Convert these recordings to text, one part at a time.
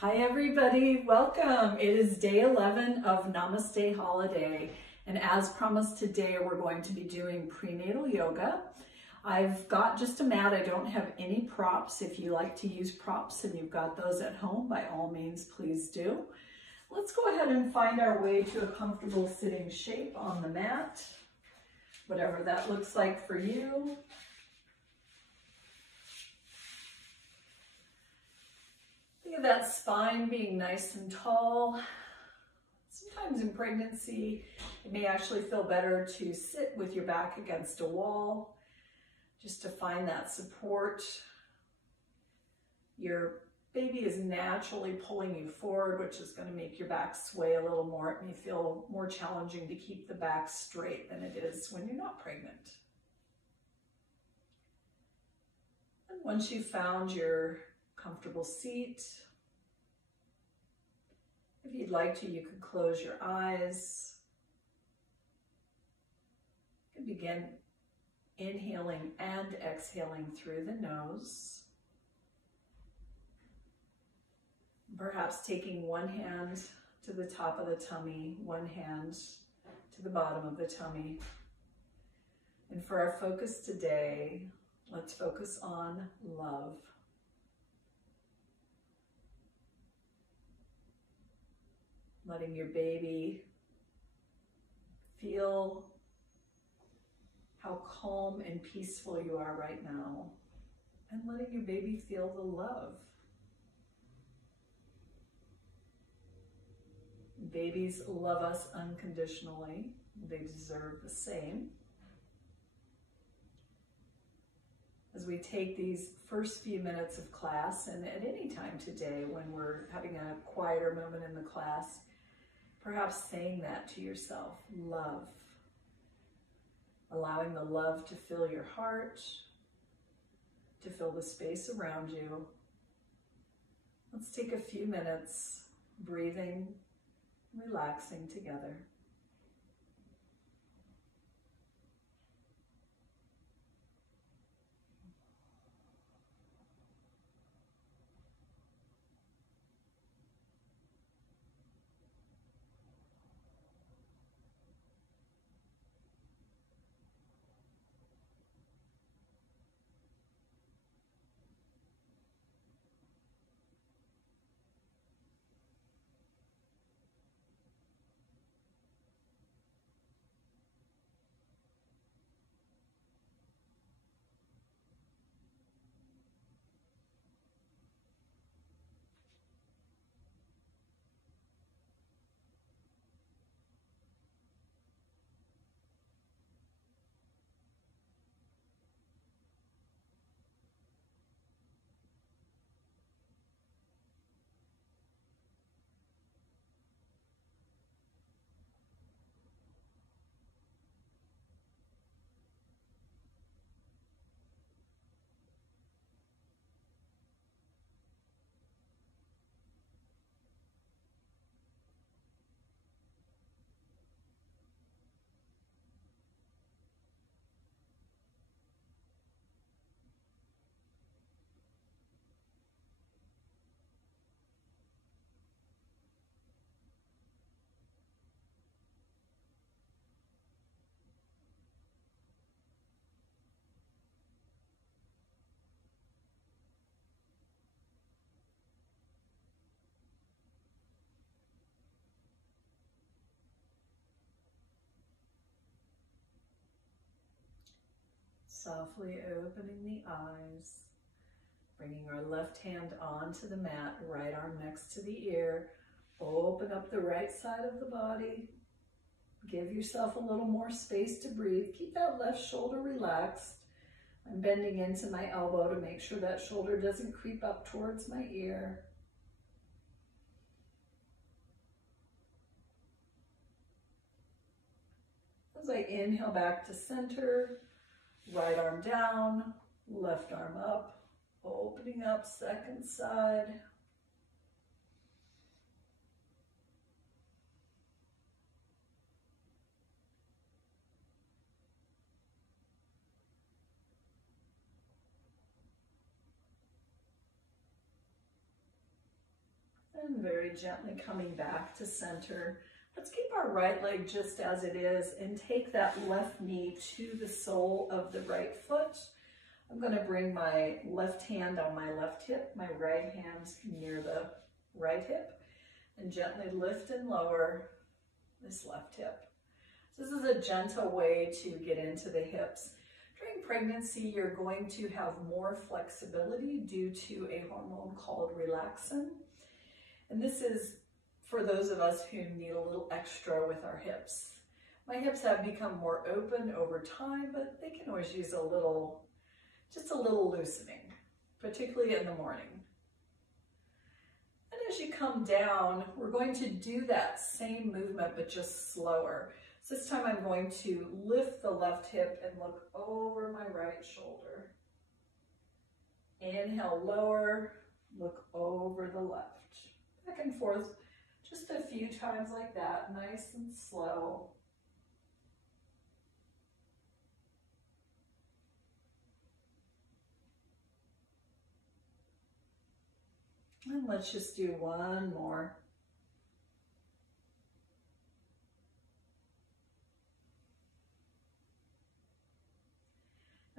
Hi everybody, welcome. It is day 11 of Namaste Holiday, and as promised today we're going to be doing prenatal yoga. I've got just a mat, I don't have any props. If you like to use props and you've got those at home, by all means please do. Let's go ahead and find our way to a comfortable sitting shape on the mat, whatever that looks like for you. Think of that spine being nice and tall. Sometimes in pregnancy, it may actually feel better to sit with your back against a wall, just to find that support. Your baby is naturally pulling you forward, which is going to make your back sway a little more. It may feel more challenging to keep the back straight than it is when you're not pregnant. And once you've found your comfortable seat, if you'd like to, you could close your eyes. You can begin inhaling and exhaling through the nose. Perhaps taking one hand to the top of the tummy, one hand to the bottom of the tummy. And for our focus today, let's focus on love. Letting your baby feel how calm and peaceful you are right now, and letting your baby feel the love. Babies love us unconditionally. They deserve the same. As we take these first few minutes of class, and at any time today when we're having a quieter moment in the class, perhaps saying that to yourself, love. Allowing the love to fill your heart, to fill the space around you. Let's take a few minutes breathing, relaxing together. Softly opening the eyes, bringing our left hand onto the mat, right arm next to the ear. Open up the right side of the body. Give yourself a little more space to breathe. Keep that left shoulder relaxed. I'm bending into my elbow to make sure that shoulder doesn't creep up towards my ear. As I inhale back to center, right arm down, left arm up, opening up second side. And very gently coming back to center. Let's keep our right leg just as it is and take that left knee to the sole of the right foot. I'm going to bring my left hand on my left hip, my right hand near the right hip, and gently lift and lower this left hip. So this is a gentle way to get into the hips. During pregnancy, you're going to have more flexibility due to a hormone called relaxin. And this is for those of us who need a little extra with our hips. My hips have become more open over time, but they can always use just a little loosening, particularly in the morning. And as you come down, we're going to do that same movement, but just slower. So this time I'm going to lift the left hip and look over my right shoulder. Inhale, lower, look over the left. Back and forth, just a few times like that, nice and slow. And let's just do one more.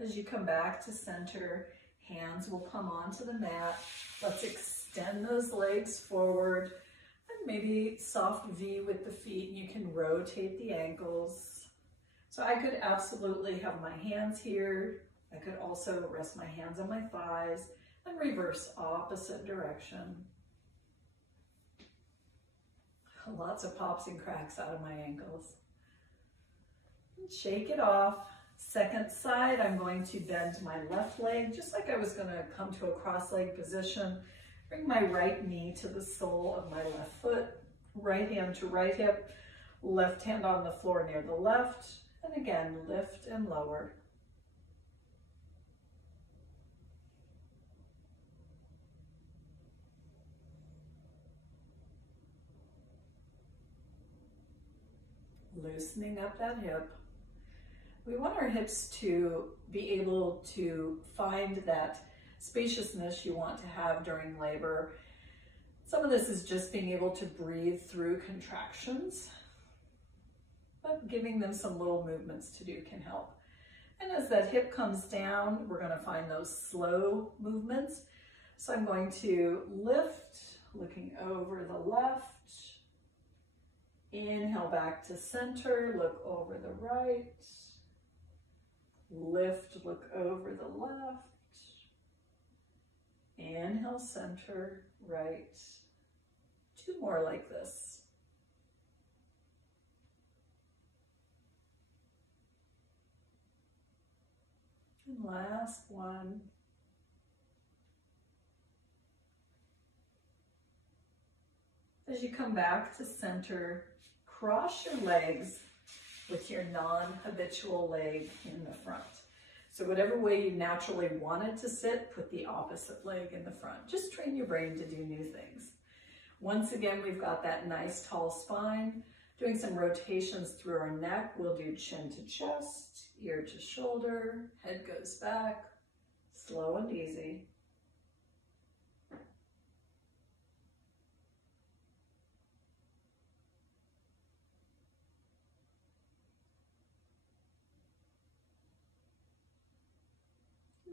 As you come back to center, hands will come onto the mat. Let's extend those legs forward and maybe soft V with the feet, and you can rotate the ankles. So I could absolutely have my hands here. I could also rest my hands on my thighs and reverse opposite direction. Lots of pops and cracks out of my ankles. And shake it off. Second side, I'm going to bend my left leg, just like I was going to come to a cross-leg position. Bring my right knee to the sole of my left foot, right hand to right hip, left hand on the floor near the left, and again, lift and lower. Loosening up that hip. We want our hips to be able to find that spaciousness you want to have during labor. Some of this is just being able to breathe through contractions, but giving them some little movements to do can help. And as that hip comes down, we're going to find those slow movements. So I'm going to lift, looking over the left. Inhale back to center, look over the right. Lift, look over the left. Inhale, center, right. Two more like this. And last one. As you come back to center, cross your legs with your non-habitual leg in the front. So whatever way you naturally wanted to sit, put the opposite leg in the front. Just train your brain to do new things. Once again, we've got that nice tall spine. Doing some rotations through our neck. We'll do chin to chest, ear to shoulder, head goes back, slow and easy.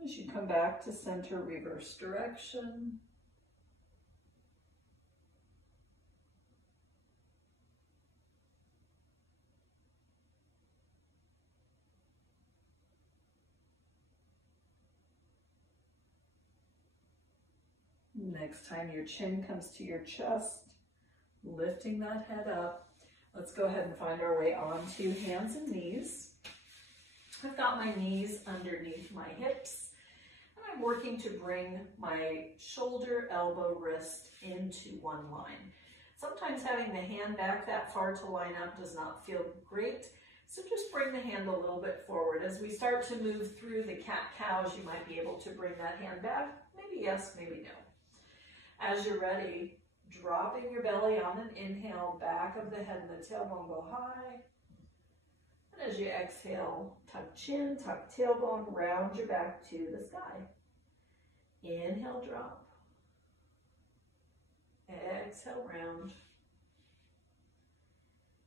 As you come back to center, reverse direction. Next time your chin comes to your chest, lifting that head up. Let's go ahead and find our way onto hands and knees. I've got my knees underneath my hips. I'm working to bring my shoulder, elbow, wrist into one line. Sometimes having the hand back that far to line up does not feel great, so just bring the hand a little bit forward. As we start to move through the cat-cows, you might be able to bring that hand back. Maybe yes, maybe no. As you're ready, dropping your belly on an inhale, back of the head and the tailbone go high. And as you exhale, tuck chin, tuck tailbone, round your back to the sky. Inhale, drop. Exhale, round.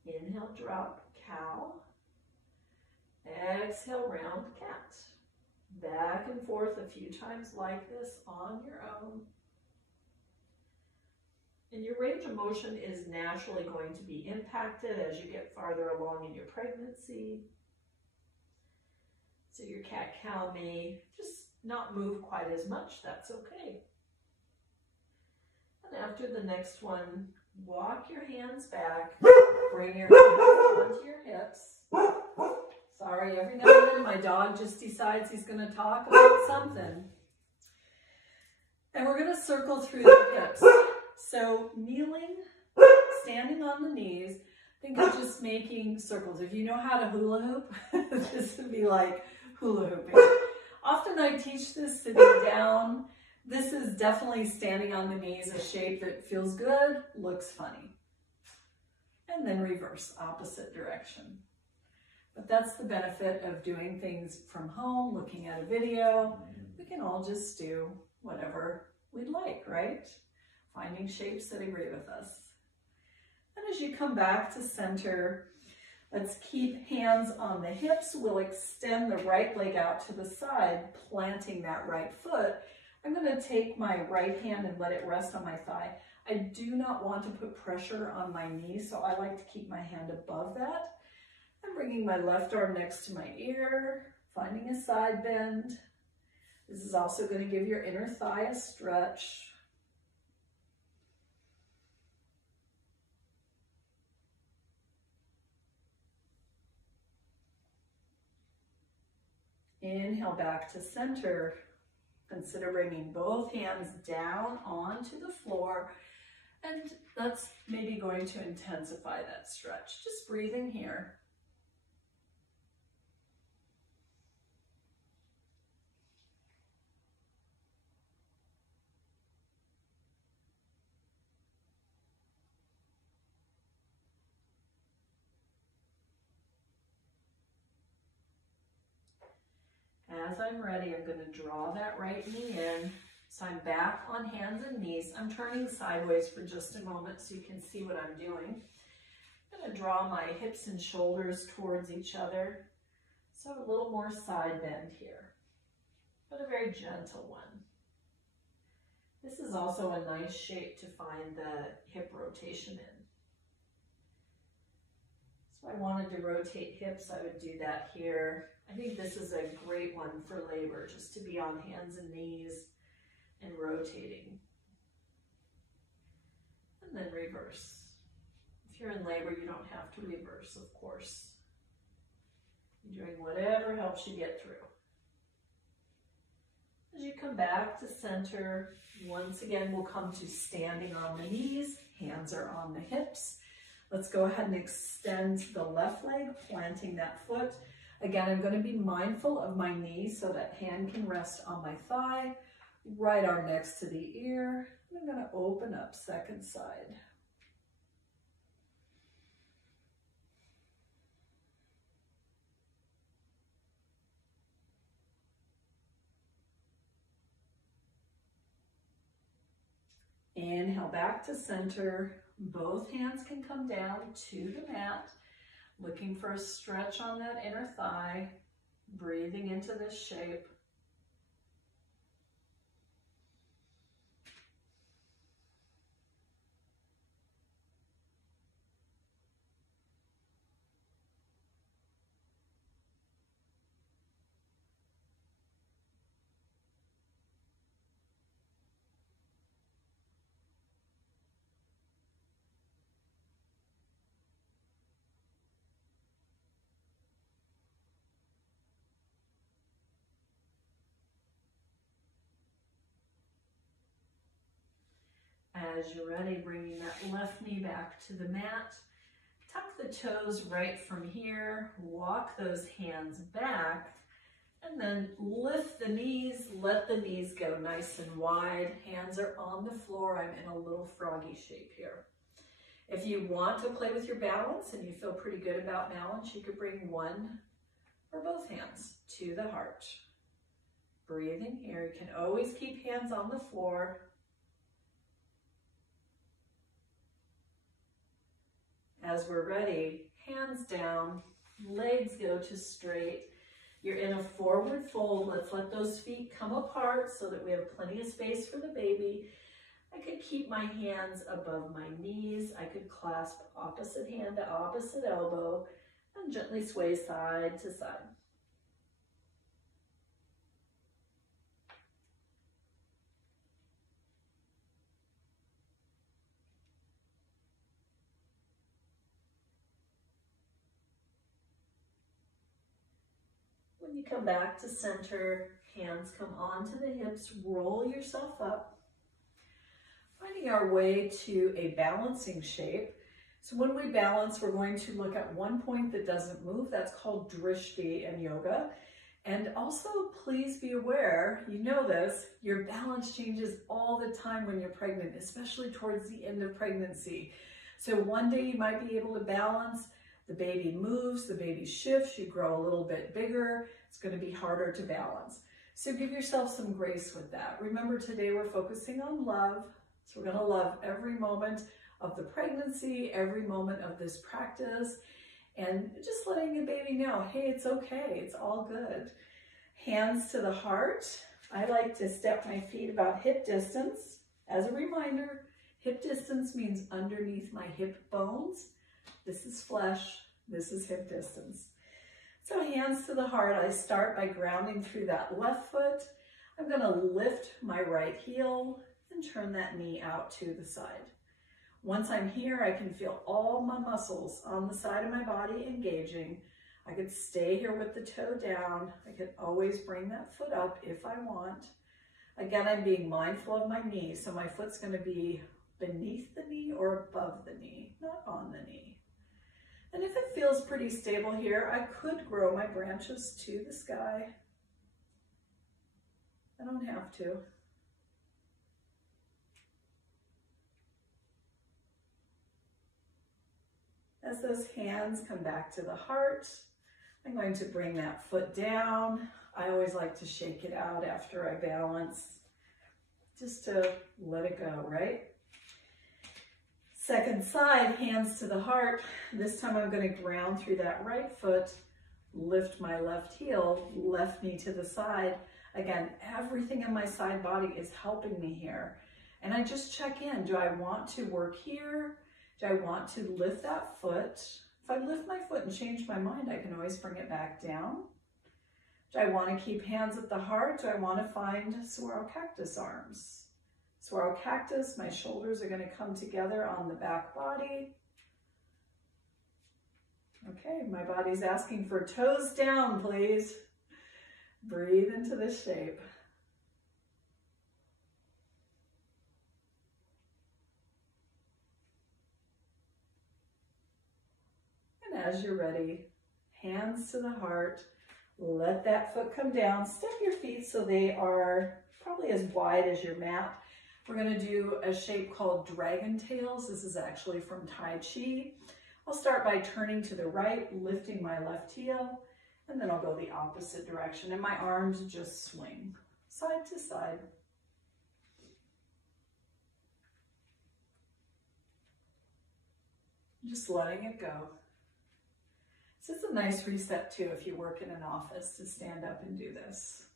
Inhale, drop, cow. Exhale, round, cat. Back and forth a few times like this on your own. And your range of motion is naturally going to be impacted as you get farther along in your pregnancy. So your cat-cow may just not move quite as much. That's okay. And after the next one, walk your hands back. Bring your hands onto your hips. Sorry, every now and then my dog just decides he's going to talk about something. And we're going to circle through the hips. So kneeling, standing on the knees, think of just making circles. If you know how to hula hoop, this would be like hula hooping. Often I teach this sitting down. This is definitely standing on the knees, a shape that feels good, looks funny. And then reverse, opposite direction. But that's the benefit of doing things from home, looking at a video. We can all just do whatever we'd like, right? Finding shapes that agree with us. And as you come back to center, let's keep hands on the hips. We'll extend the right leg out to the side, planting that right foot. I'm going to take my right hand and let it rest on my thigh. I do not want to put pressure on my knee, so I like to keep my hand above that. I'm bringing my left arm next to my ear, finding a side bend. This is also going to give your inner thigh a stretch. Inhale back to center. Consider bringing both hands down onto the floor, and that's maybe going to intensify that stretch. Just breathing here. As I'm ready, I'm going to draw that right knee in. So I'm back on hands and knees. I'm turning sideways for just a moment so you can see what I'm doing. I'm going to draw my hips and shoulders towards each other. So a little more side bend here, but a very gentle one. This is also a nice shape to find the hip rotation in. So if I wanted to rotate hips, I would do that here. I think this is a great one for labor, just to be on hands and knees and rotating. And then reverse. If you're in labor, you don't have to reverse, of course. You're doing whatever helps you get through. As you come back to center, once again, we'll come to standing on the knees. Hands are on the hips. Let's go ahead and extend the left leg, planting that foot. Again, I'm going to be mindful of my knee so that hand can rest on my thigh, right arm next to the ear. I'm going to open up second side. Inhale back to center. Both hands can come down to the mat. Looking for a stretch on that inner thigh, breathing into this shape. As you're ready, bringing that left knee back to the mat. Tuck the toes right from here. Walk those hands back. And then lift the knees. Let the knees go nice and wide. Hands are on the floor. I'm in a little froggy shape here. If you want to play with your balance and you feel pretty good about balance, you could bring one or both hands to the heart. Breathing here. You can always keep hands on the floor. As we're ready, hands down, legs go to straight. You're in a forward fold. Let's let those feet come apart so that we have plenty of space for the baby. I could keep my hands above my knees. I could clasp opposite hand to opposite elbow and gently sway side to side. When you come back to center, hands come onto the hips, roll yourself up. Finding our way to a balancing shape. So when we balance, we're going to look at one point that doesn't move. That's called drishti in yoga. And also, please be aware, you know this, your balance changes all the time when you're pregnant, especially towards the end of pregnancy. So one day you might be able to balance, the baby moves, the baby shifts, you grow a little bit bigger, it's going to be harder to balance. So give yourself some grace with that. Remember, today we're focusing on love. So we're going to love every moment of the pregnancy, every moment of this practice, and just letting the baby know, hey, it's okay, it's all good. Hands to the heart. I like to step my feet about hip distance. As a reminder, hip distance means underneath my hip bones. This is flesh, this is hip distance. So hands to the heart, I start by grounding through that left foot. I'm going to lift my right heel and turn that knee out to the side. Once I'm here, I can feel all my muscles on the side of my body engaging. I could stay here with the toe down. I could always bring that foot up if I want. Again, I'm being mindful of my knee, so my foot's going to be beneath the knee or above the knee, not on the knee. And if it feels pretty stable here, I could grow my branches to the sky. I don't have to. As those hands come back to the heart, I'm going to bring that foot down. I always like to shake it out after I balance, just to let it go, right? Second side, hands to the heart. This time I'm going to ground through that right foot, lift my left heel, left knee to the side. Again, everything in my side body is helping me here. And I just check in. Do I want to work here? Do I want to lift that foot? If I lift my foot and change my mind, I can always bring it back down. Do I want to keep hands at the heart? Do I want to find saguaro cactus arms? Saguaro cactus, my shoulders are going to come together on the back body. Okay, my body's asking for toes down, please. Breathe into this shape. And as you're ready, hands to the heart, let that foot come down. Step your feet so they are probably as wide as your mat. We're going to do a shape called dragon tails. This is actually from Tai Chi. I'll start by turning to the right, lifting my left heel, and then I'll go the opposite direction, and my arms just swing side to side. Just letting it go. This is a nice reset too if you work in an office to stand up and do this.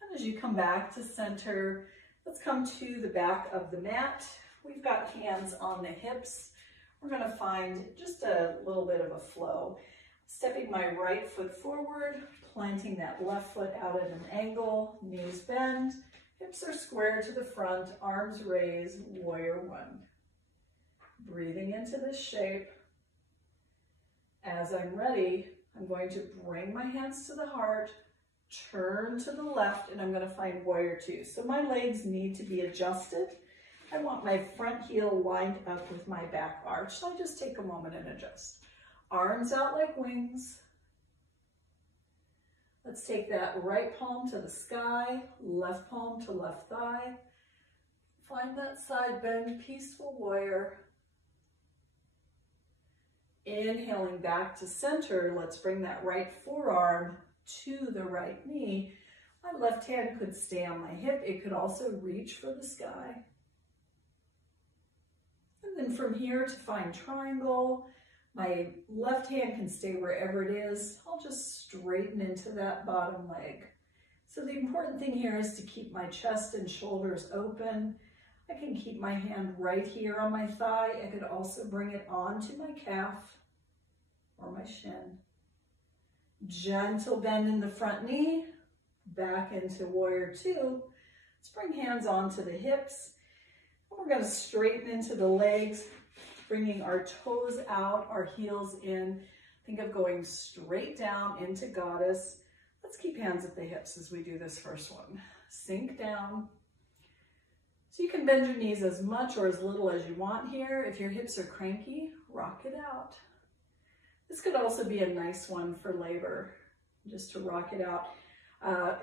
And as you come back to center, let's come to the back of the mat. We've got hands on the hips. We're going to find just a little bit of a flow. Stepping my right foot forward, planting that left foot out at an angle, knees bend, hips are square to the front, arms raised, warrior one. Breathing into this shape. As I'm ready, I'm going to bring my hands to the heart, turn to the left, and I'm going to find warrior two. So my legs need to be adjusted. I want my front heel lined up with my back arch. So I just take a moment and adjust. Arms out like wings. Let's take that right palm to the sky, left palm to left thigh. Find that side bend, peaceful warrior. Inhaling back to center, let's bring that right forearm to the right knee. My left hand could stay on my hip. It could also reach for the sky. And then looking from here to find triangle. My left hand can stay wherever it is. I'll just straighten into that bottom leg. So the important thing here is to keep my chest and shoulders open. I can keep my hand right here on my thigh. I could also bring it onto my calf or my shin. Gentle bend in the front knee, back into warrior two. Let's bring hands onto the hips. We're going to straighten into the legs, bringing our toes out, our heels in. Think of going straight down into goddess. Let's keep hands at the hips as we do this first one. Sink down. So you can bend your knees as much or as little as you want here. If your hips are cranky, rock it out. This could also be a nice one for labor, just to rock it out.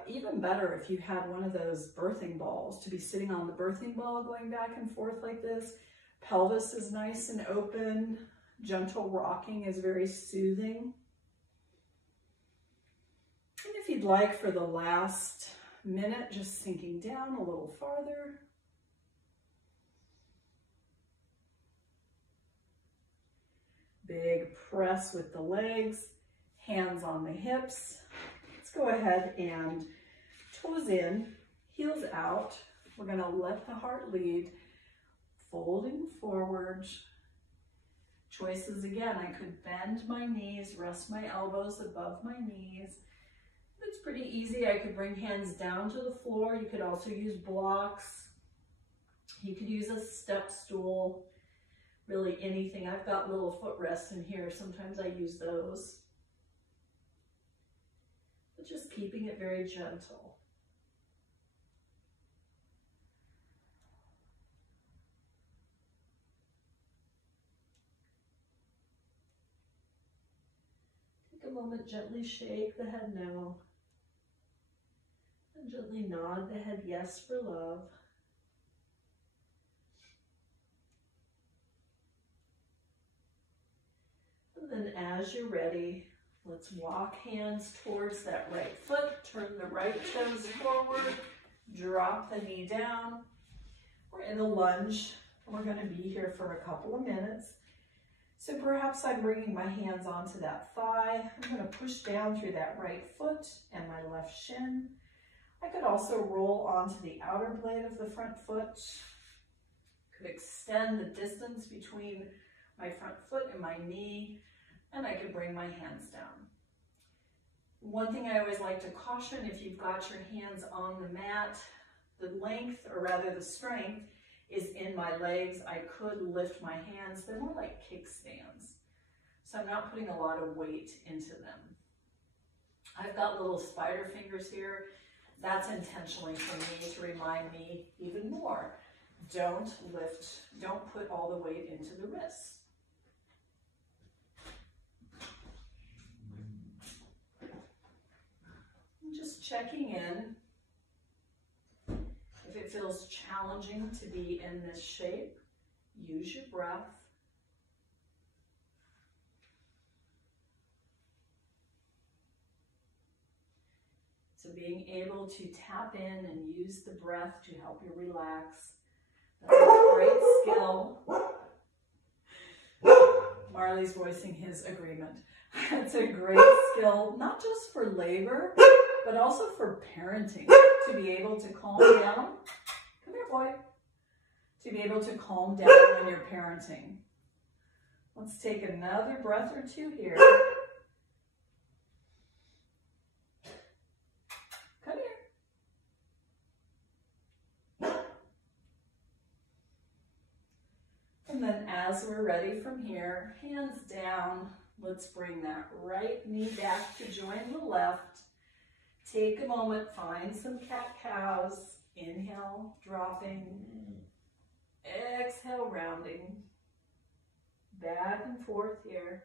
Even better if you had one of those birthing balls, to be sitting on the birthing ball going back and forth like this. Pelvis is nice and open. Gentle rocking is very soothing. And if you'd like, for the last minute, just sinking down a little farther. Big press with the legs, hands on the hips. Let's go ahead and toes in, heels out. We're going to let the heart lead, folding forward. Choices again, I could bend my knees, rest my elbows above my knees. It's pretty easy. I could bring hands down to the floor. You could also use blocks. You could use a step stool. Really anything. I've got little footrests in here. Sometimes I use those. But just keeping it very gentle. Take a moment, gently shake the head no. And gently nod the head yes for love. And then as you're ready, let's walk hands towards that right foot, turn the right toes forward, drop the knee down. We're in a lunge, and we're going to be here for a couple of minutes. So perhaps I'm bringing my hands onto that thigh. I'm going to push down through that right foot and my left shin. I could also roll onto the outer blade of the front foot. Could extend the distance between my front foot and my knee. And I could bring my hands down. One thing I always like to caution, if you've got your hands on the mat, the length, or rather the strength, is in my legs. I could lift my hands. They're more like kickstands. So I'm not putting a lot of weight into them. I've got little spider fingers here. That's intentionally for me to remind me even more. Don't lift, don't put all the weight into the wrists. Just checking in. If it feels challenging to be in this shape, use your breath. So being able to tap in and use the breath to help you relax. That's a great skill. Marley's voicing his agreement. It's a great skill, not just for labor, but also for parenting, to be able to calm down. Come here, boy. To be able to calm down when you're parenting. Let's take another breath or two here. Come here. And then as we're ready from here, hands down. Let's bring that right knee back to join the left. Take a moment, find some cat-cows. Inhale, dropping. Exhale, rounding. Back and forth here.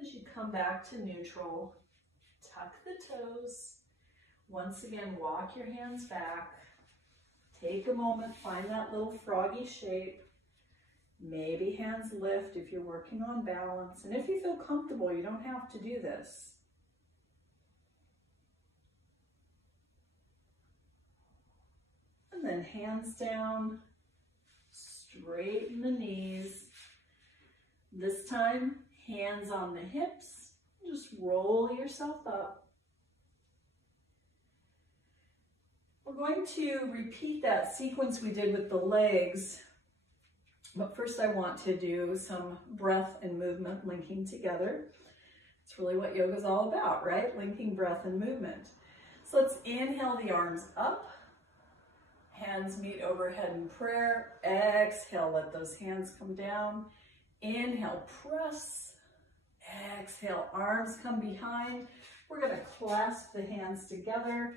As you come back to neutral, tuck the toes. Once again, walk your hands back. Take a moment, find that little froggy shape. Maybe hands lift if you're working on balance. And if you feel comfortable, you don't have to do this. And then hands down, straighten the knees. This time, hands on the hips. Just roll yourself up. We're going to repeat that sequence we did with the legs. But first I want to do some breath and movement linking together. It's really what yoga is all about, right? Linking breath and movement. So let's inhale the arms up. Hands meet overhead in prayer. Exhale, let those hands come down. Inhale, press. Exhale, arms come behind. We're going to clasp the hands together.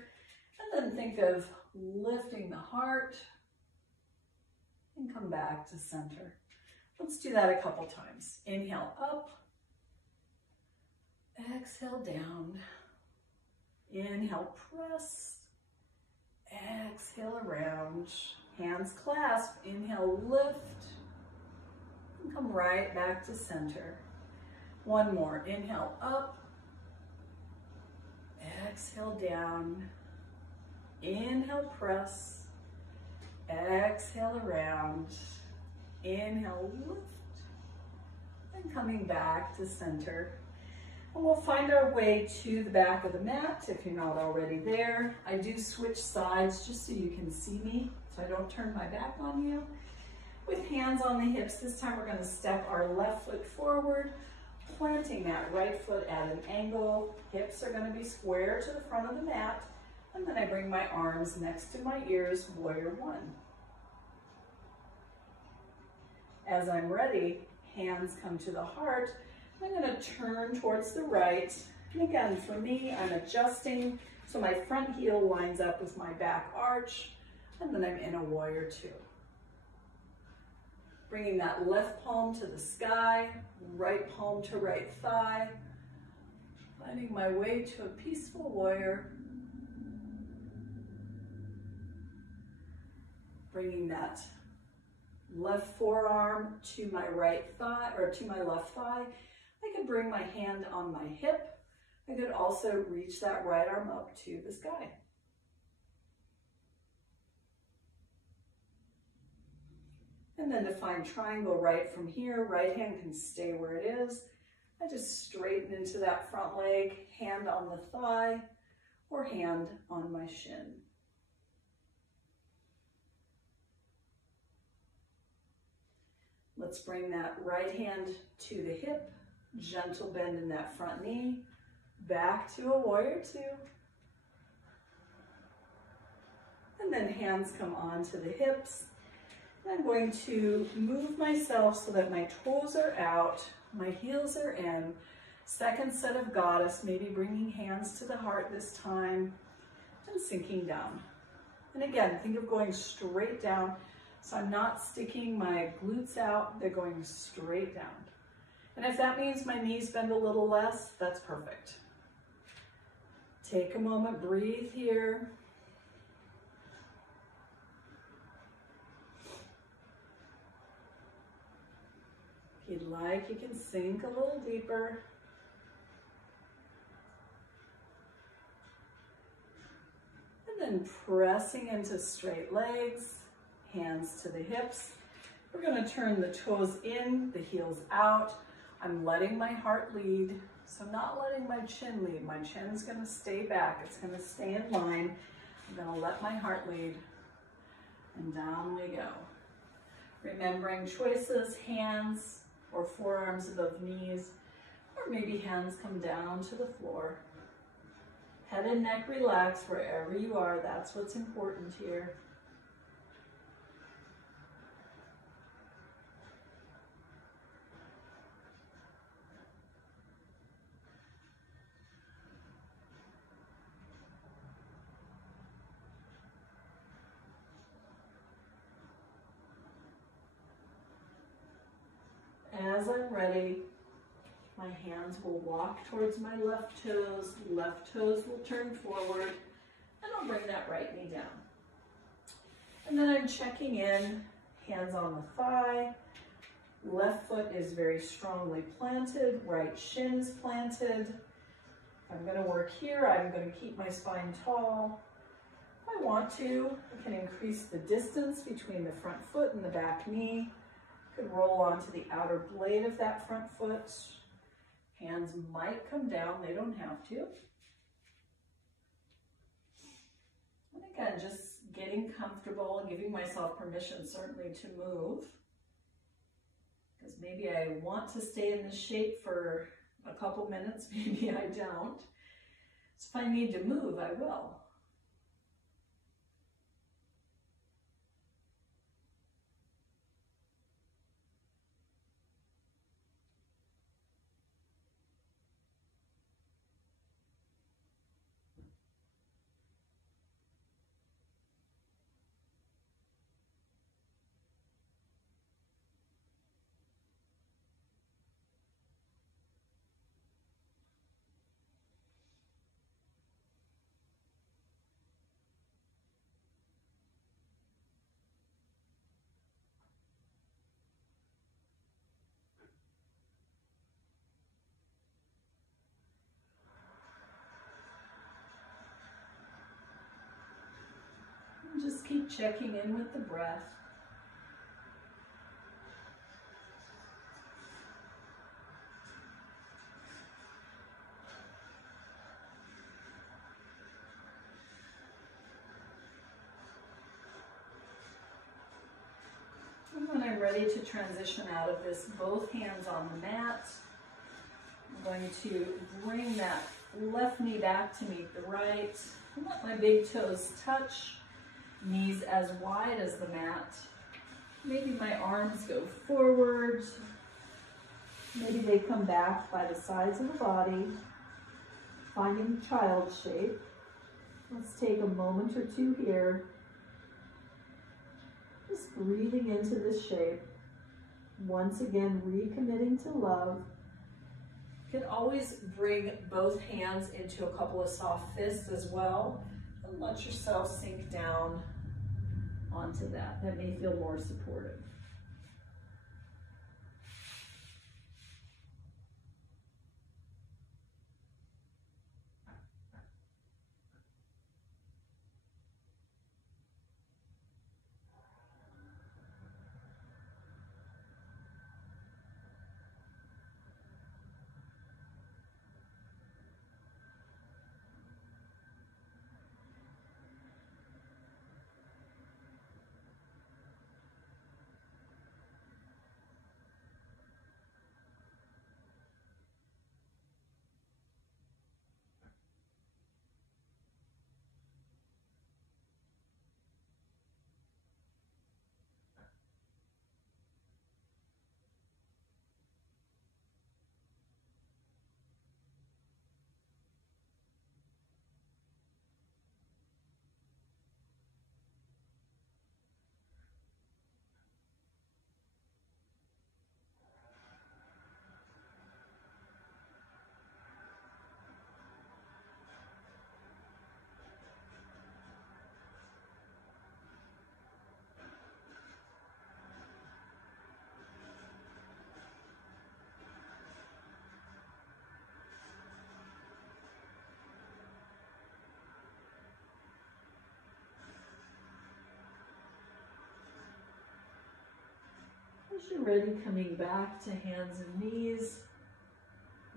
And then think of lifting the heart. And come back to center. Let's do that a couple times. Inhale up. Exhale down. Inhale, press. Exhale around. Hands clasp. Inhale, lift. And come right back to center. One more. Inhale up. Exhale down. Inhale, press. Exhale around. Inhale, lift. And coming back to center. And we'll find our way to the back of the mat if you're not already there. I do switch sides just so you can see me, so I don't turn my back on you. With hands on the hips, this time we're going to step our left foot forward, planting that right foot at an angle. Hips are going to be square to the front of the mat. And then I bring my arms next to my ears, warrior one. As I'm ready, hands come to the heart. I'm going to turn towards the right. And again, for me, I'm adjusting so my front heel lines up with my back arch. And then I'm in a warrior two. Bringing that left palm to the sky, right palm to right thigh. Finding my way to a peaceful warrior. Bringing that left forearm to my right thigh, or to my left thigh. I could bring my hand on my hip. I could also reach that right arm up to the sky. And then to find triangle right from here, right hand can stay where it is. I just straighten into that front leg, hand on the thigh, or hand on my shin. Let's bring that right hand to the hip, gentle bend in that front knee, back to a warrior two. And then hands come onto the hips. I'm going to move myself so that my toes are out, my heels are in. Second set of goddess, maybe bringing hands to the heart this time and sinking down. And again, think of going straight down. So I'm not sticking my glutes out, they're going straight down. And if that means my knees bend a little less, that's perfect. Take a moment, breathe here. If you'd like, you can sink a little deeper. And then pressing into straight legs. Hands to the hips. We're going to turn the toes in, the heels out. I'm letting my heart lead, so I'm not letting my chin lead. My chin's going to stay back. It's going to stay in line. I'm going to let my heart lead, and down we go. Remembering choices, hands or forearms above knees, or maybe hands come down to the floor. Head and neck relax wherever you are. That's what's important here. As I'm ready, my hands will walk towards my left toes will turn forward, and I'll bring that right knee down. And then I'm checking in, hands on the thigh, Left foot is very strongly planted, right shin is planted. If I'm going to work here, I'm going to keep my spine tall. If I want to, I can increase the distance between the front foot and the back knee. Could roll onto the outer blade of that front foot. Hands might come down, they don't have to. And again, just getting comfortable and giving myself permission certainly to move. Because maybe I want to stay in this shape for a couple minutes, maybe I don't. So if I need to move, I will. Just keep checking in with the breath. And when I'm ready to transition out of this, both hands on the mat, I'm going to bring that left knee back to meet the right. And let my big toes touch. Knees as wide as the mat. Maybe my arms go forward. Maybe they come back by the sides of the body, finding child shape. Let's take a moment or two here. Just breathing into this shape. Once again, recommitting to love. You can always bring both hands into a couple of soft fists as well, and let yourself sink down onto that. That may feel more supportive. As you're ready, coming back to hands and knees,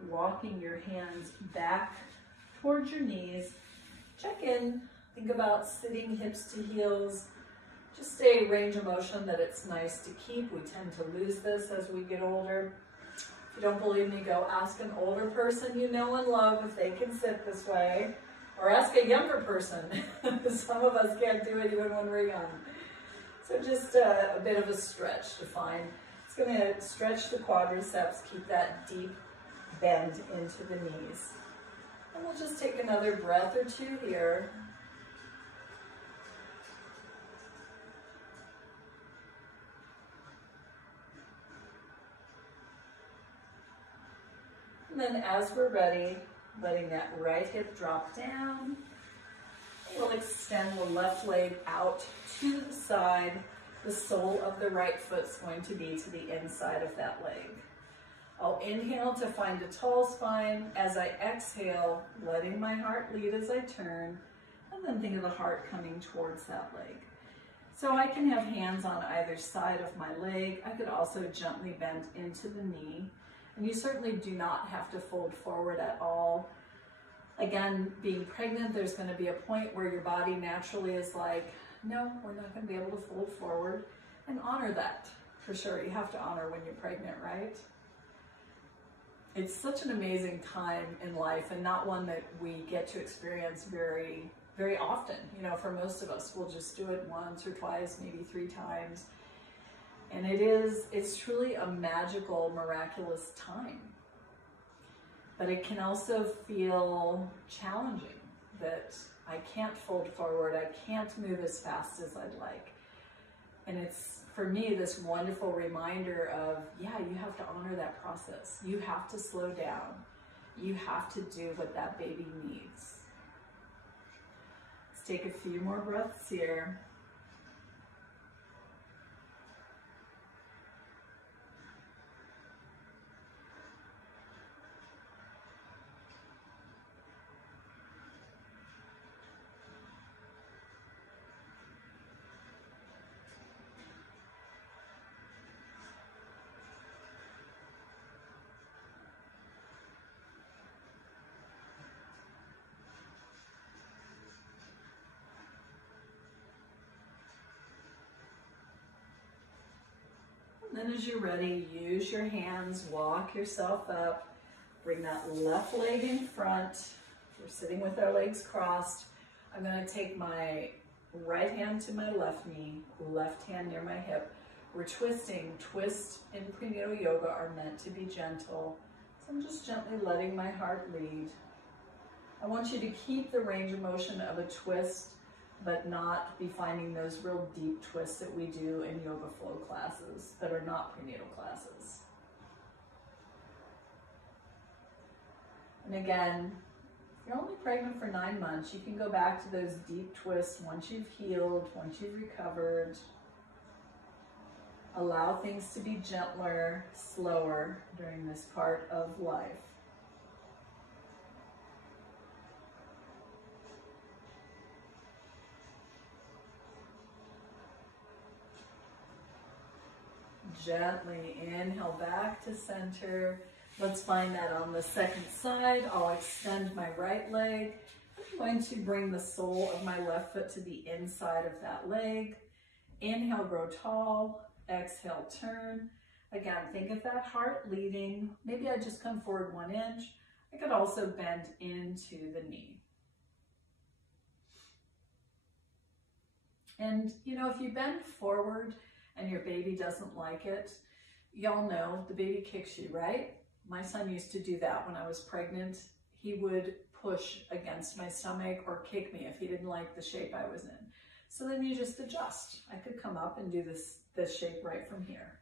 walking your hands back towards your knees. Check in, think about sitting hips to heels. Just a range of motion that it's nice to keep. We tend to lose this as we get older. If you don't believe me, go ask an older person you know and love if they can sit this way, or ask a younger person. Some of us can't do it even when we're young. So just a bit of a stretch to find. It's going to stretch the quadriceps, keep that deep bend into the knees. And we'll just take another breath or two here. And then as we're ready, letting that right hip drop down. We'll extend the left leg out to the side, the sole of the right foot's going to be to the inside of that leg. I'll inhale to find a tall spine. As I exhale, letting my heart lead as I turn, and then think of the heart coming towards that leg. So I can have hands on either side of my leg. I could also gently bend into the knee. And you certainly do not have to fold forward at all. Again, being pregnant, there's going to be a point where your body naturally is like, no, we're not going to be able to fold forward, and honor that. For sure, you have to honor when you're pregnant, right? It's such an amazing time in life, and not one that we get to experience very, very often. You know, for most of us, we'll just do it once or twice, maybe 3 times. And it's truly a magical, miraculous time. But it can also feel challenging that I can't fold forward, I can't move as fast as I'd like. And it's, for me, this wonderful reminder of, yeah, you have to honor that process. You have to slow down. You have to do what that baby needs. Let's take a few more breaths here. Then as you're ready, use your hands, walk yourself up, bring that left leg in front. We're sitting with our legs crossed. I'm going to take my right hand to my left knee, left hand near my hip. We're twisting. Twists in prenatal yoga are meant to be gentle. So I'm just gently letting my heart lead. I want you to keep the range of motion of a twist, but not be finding those real deep twists that we do in yoga flow classes that are not prenatal classes. And again, if you're only pregnant for 9 months, you can go back to those deep twists once you've healed, once you've recovered. Allow things to be gentler, slower during this part of life. Gently inhale back to center. Let's find that on the second side. I'll extend my right leg. I'm going to bring the sole of my left foot to the inside of that leg. Inhale, grow tall. Exhale, turn. Again, think of that heart leading. Maybe I just come forward 1 inch. I could also bend into the knee. And you know, if you bend forward and your baby doesn't like it, y'all know the baby kicks you, right? My son used to do that when I was pregnant. He would push against my stomach or kick me if he didn't like the shape I was in. So then you just adjust. I could come up and do this shape right from here.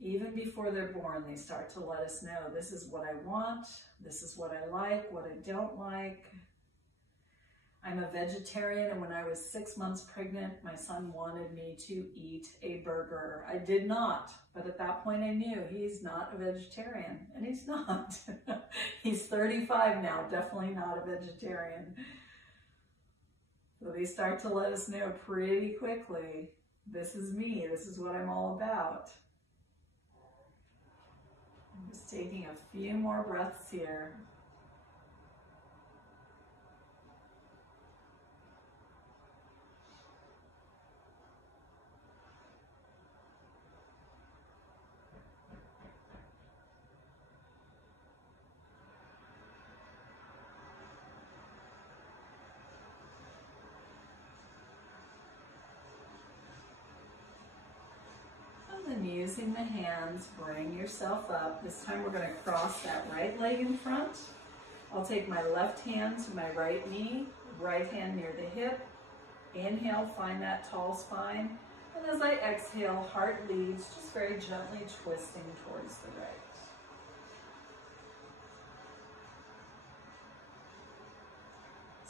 Even before they're born, they start to let us know, this is what I want, this is what I like, what I don't like. I'm a vegetarian, and when I was 6 months pregnant, my son wanted me to eat a burger. I did not, but at that point I knew he's not a vegetarian, and he's not. He's 35 now, definitely not a vegetarian. So they start to let us know pretty quickly, this is me, this is what I'm all about. I'm just taking a few more breaths here. And using the hands, bring yourself up. This time we're going to cross that right leg in front. I'll take my left hand to my right knee, right hand near the hip. Inhale, find that tall spine. And as I exhale, heart leads, just very gently twisting towards the right.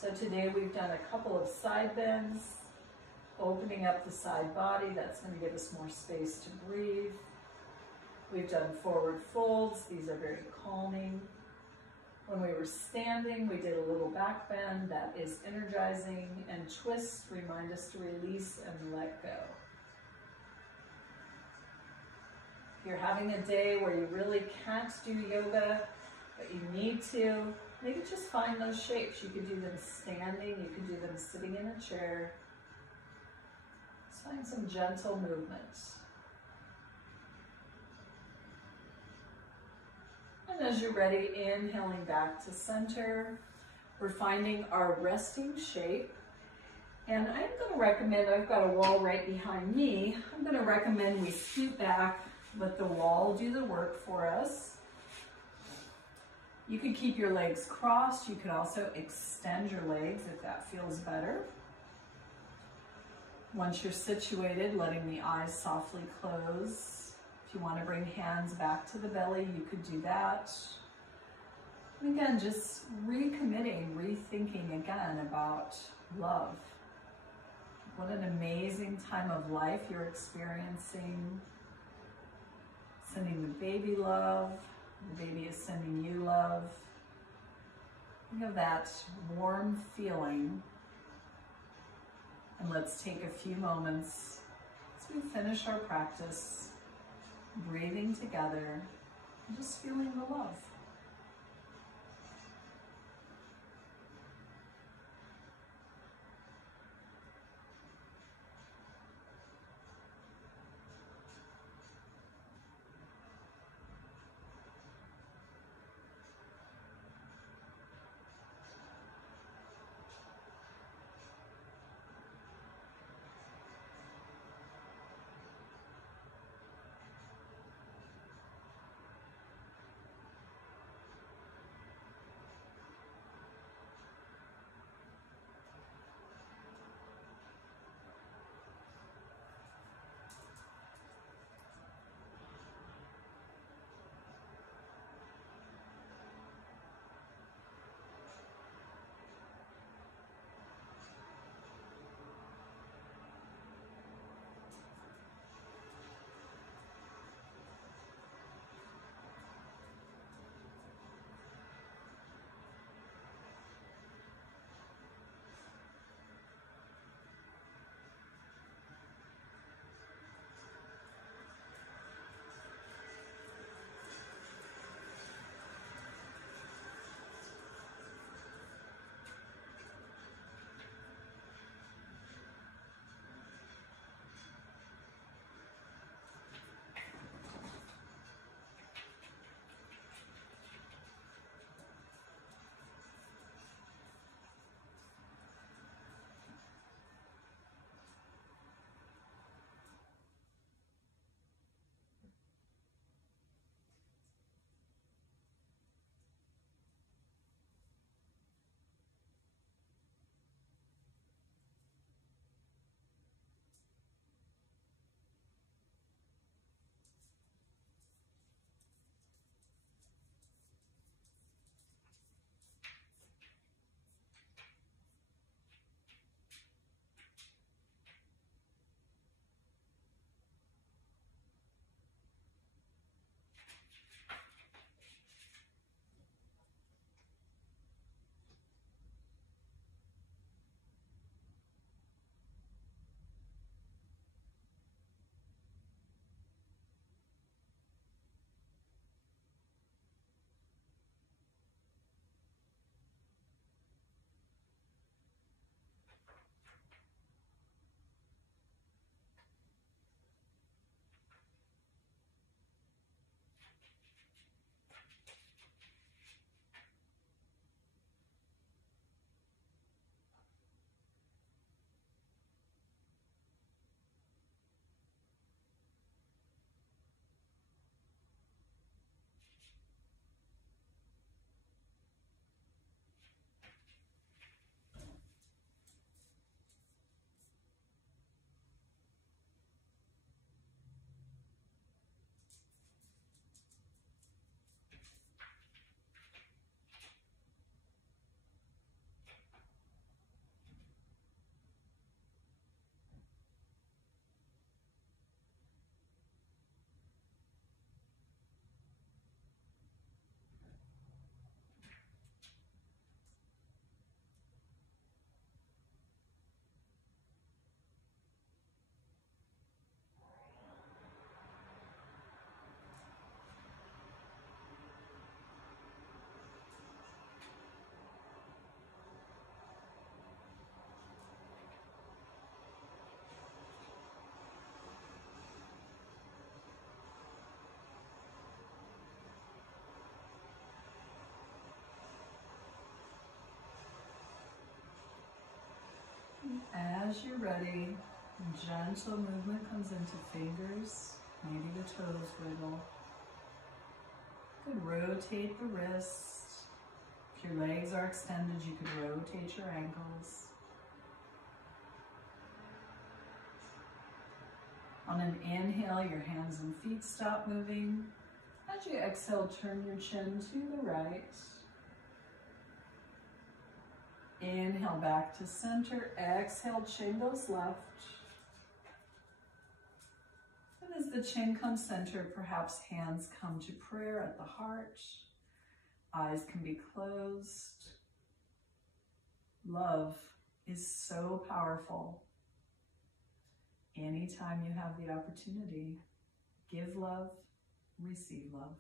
So today we've done a couple of side bends, opening up the side body. That's going to give us more space to breathe. We've done forward folds. These are very calming. When we were standing, we did a little back bend. That is energizing. And twists remind us to release and let go. If you're having a day where you really can't do yoga, but you need to, maybe just find those shapes. You could do them standing. You could do them sitting in a chair. Just find some gentle movements. And as you're ready, inhaling back to center, we're finding our resting shape. And I'm going to recommend, I've got a wall right behind me, I'm going to recommend we scoot back, let the wall do the work for us. You could keep your legs crossed. You could also extend your legs if that feels better. Once you're situated, letting the eyes softly close. If you want to bring hands back to the belly, you could do that. And again, just recommitting, rethinking again about love. What an amazing time of life you're experiencing. Sending the baby love. The baby is sending you love. Think of that warm feeling. And let's take a few moments as we finish our practice, breathing together, and just feeling the love. as you're ready, gentle movement comes into fingers, maybe the toes wiggle. You could rotate the wrist. If your legs are extended, you could rotate your ankles. On an inhale, your hands and feet stop moving. As you exhale, turn your chin to the right. Inhale back to center. Exhale, chin goes left. And as the chin comes center, perhaps hands come to prayer at the heart. Eyes can be closed. Love is so powerful. Anytime you have the opportunity, give love, receive love.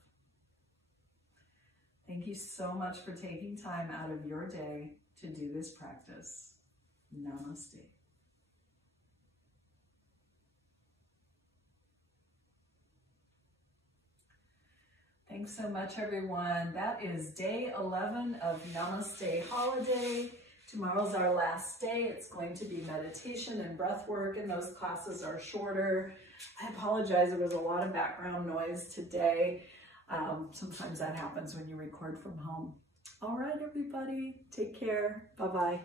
Thank you so much for taking time out of your day to do this practice. Namaste. Thanks so much, everyone. That is day 11 of Namaste Holiday. Tomorrow's our last day. It's going to be meditation and breath work, and those classes are shorter. I apologize, there was a lot of background noise today. Sometimes that happens when you record from home. All right, everybody, take care. Bye-bye.